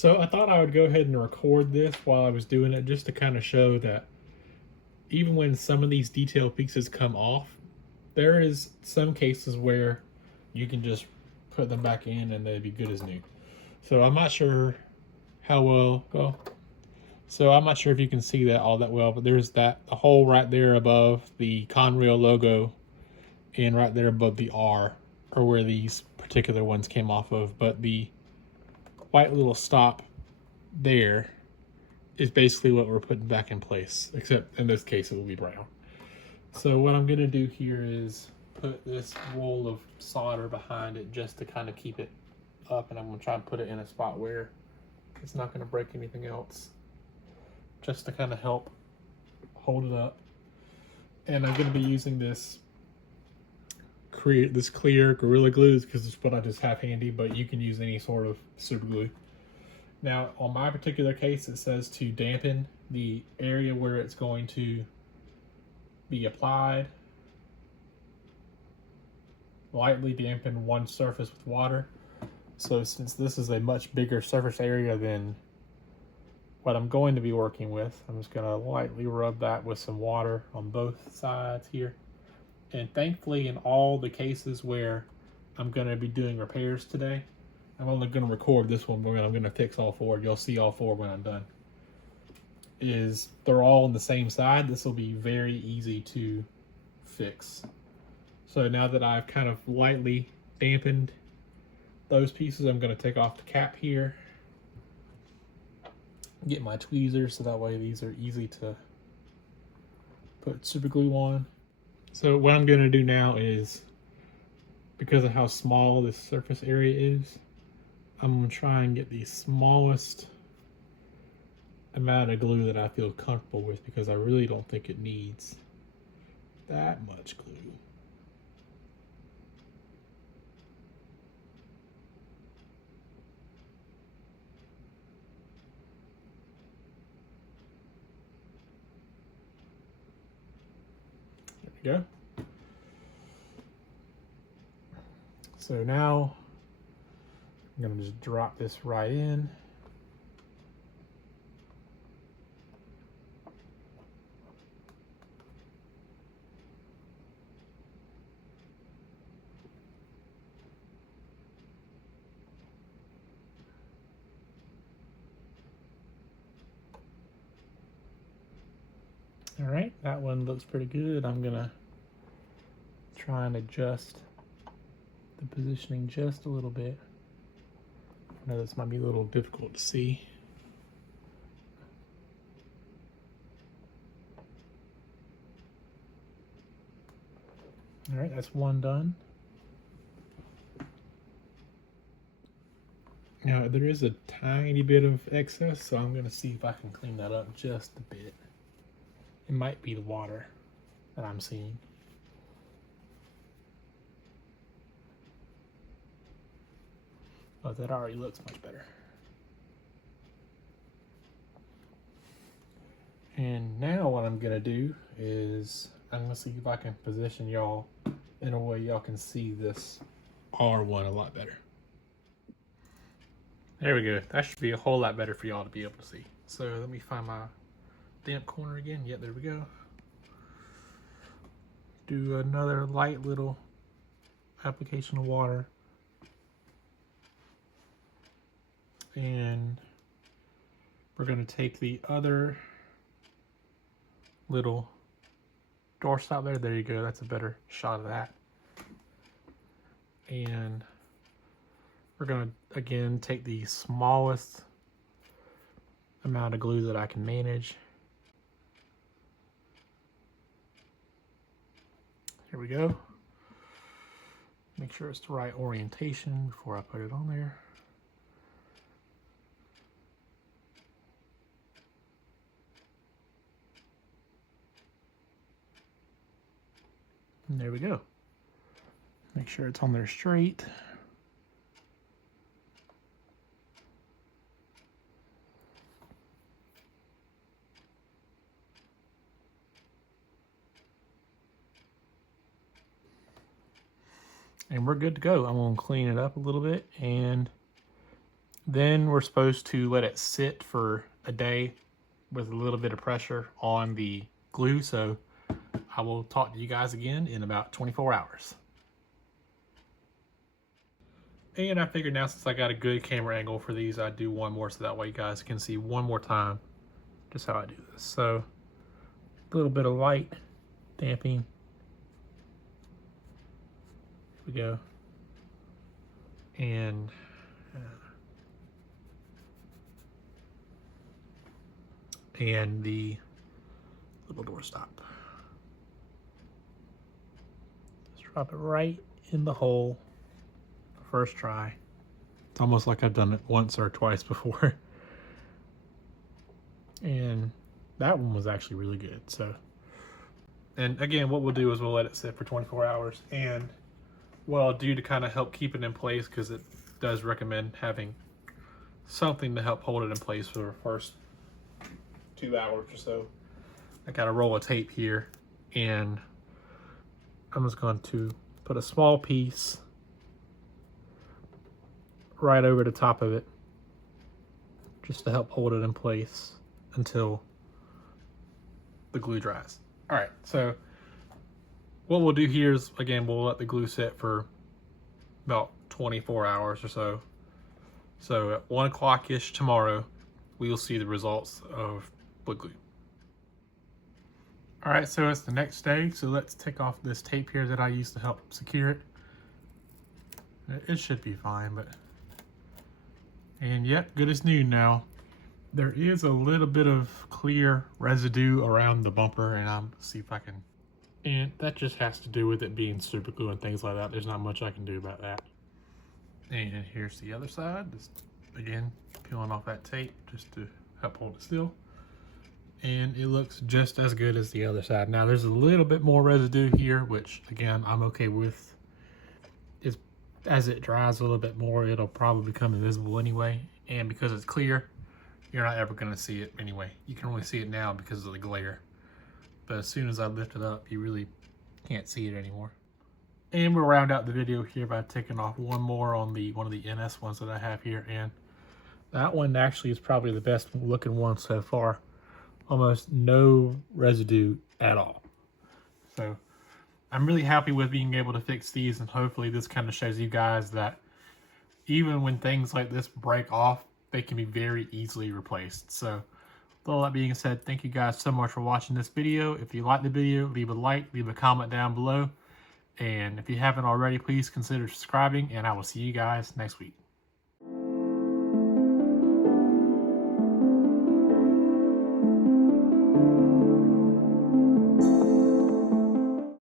So I thought I would go ahead and record this while I was doing it, just to kind of show that even when some of these detail pieces come off, there is some cases where you can just put them back in and they'd be good as new. So I'm not sure how well. So I'm not sure if you can see that all that well, but there's the hole right there above the Conrail logo, and right there above the R are where these particular ones came off of. But the white little stop there is basically what we're putting back in place, except in this case it will be brown. So what I'm gonna do here is put this roll of solder behind it just to kind of keep it up, and I'm gonna try and put it in a spot where it's not gonna break anything else, just to kind of help hold it up. And I'm gonna be using this clear Gorilla Glue because it's what I just have handy, but you can use any sort of super glue. Now, on my particular case, it says to dampen the area where it's going to be applied. Lightly dampen one surface with water. So since this is a much bigger surface area than what I'm going to be working with, I'm just going to lightly rub that with some water on both sides here. And thankfully, in all the cases where I'm going to be doing repairs today, I'm only going to record this one, but I'm going to fix all four. You'll see all four when I'm done. They're all on the same side. This will be very easy to fix. So now that I've kind of lightly dampened those pieces, I'm going to take off the cap here, get my tweezers so that way these are easy to put super glue on. So what I'm going to do now is, because of how small this surface area is, I'm going to try and get the smallest amount of glue that I feel comfortable with, because I really don't think it needs that much glue. There we go. So now I'm going to just drop this right in. All right, that one looks pretty good. I'm gonna try and adjust the positioning just a little bit. I know this might be a little difficult to see. All right, that's one done. Now there is a tiny bit of excess, so I'm gonna see if I can clean that up just a bit. It might be the water that I'm seeing. But that already looks much better. And now what I'm gonna do is I'm gonna see if I can position y'all in a way y'all can see this R1 a lot better. There we go. That should be a whole lot better for y'all to be able to see. So let me find my damp corner again. Yep, there we go. Do another light little application of water. And we're going to take the other little doorstop there. There you go. That's a better shot of that. And we're going to, again, take the smallest amount of glue that I can manage. Here we go. Make sure it's the right orientation before I put it on there. And there we go. Make sure it's on there straight. And we're good to go. I'm going to clean it up a little bit and Then we're supposed to let it sit for a day with a little bit of pressure on the glue. So I will talk to you guys again in about 24 hours. And I figured now, since I got a good camera angle for these, I'd do one more so that way you guys can see one more time just how I do this. So a little bit of light damping. Here we go. And the little door stop. Just drop it right in the hole. First try. It's almost like I've done it once or twice before. And that one was actually really good. So, and again, what we'll do is we'll let it sit for 24 hours. And what I'll do to kind of help keep it in place, because it does recommend having something to help hold it in place for the first 2 hours or so. I got a roll of tape here, and I'm just going to put a small piece right over the top of it just to help hold it in place until the glue dries. All right, so what we'll do here is, again, we'll let the glue sit for about 24 hours or so. So at 1 o'clock-ish tomorrow, we'll see the results of wood glue. All right, so it's the next day. So let's take off this tape here that I used to help secure it. It should be fine, but... And yep, good as new now. There is a little bit of clear residue around the bumper, and I'm see if I can. And that just has to do with it being super glue and things like that. There's not much I can do about that. And here's the other side. Just again, peeling off that tape just to help hold it still. And it looks just as good as the other side. Now there's a little bit more residue here, which again, I'm okay with. As it dries a little bit more, it'll probably become invisible anyway. And because it's clear, you're not ever going to see it anyway. You can only see it now because of the glare. But as soon as I lift it up, you really can't see it anymore. And we'll round out the video here by taking off one more on one of the NS ones that I have here. And that one actually is probably the best looking one so far. Almost no residue at all. So I'm really happy with being able to fix these, and hopefully this kind of shows you guys that even when things like this break off, they can be very easily replaced. So with all that being said, thank you guys so much for watching this video. If you like the video, leave a like, leave a comment down below. And if you haven't already, please consider subscribing, and I will see you guys next week.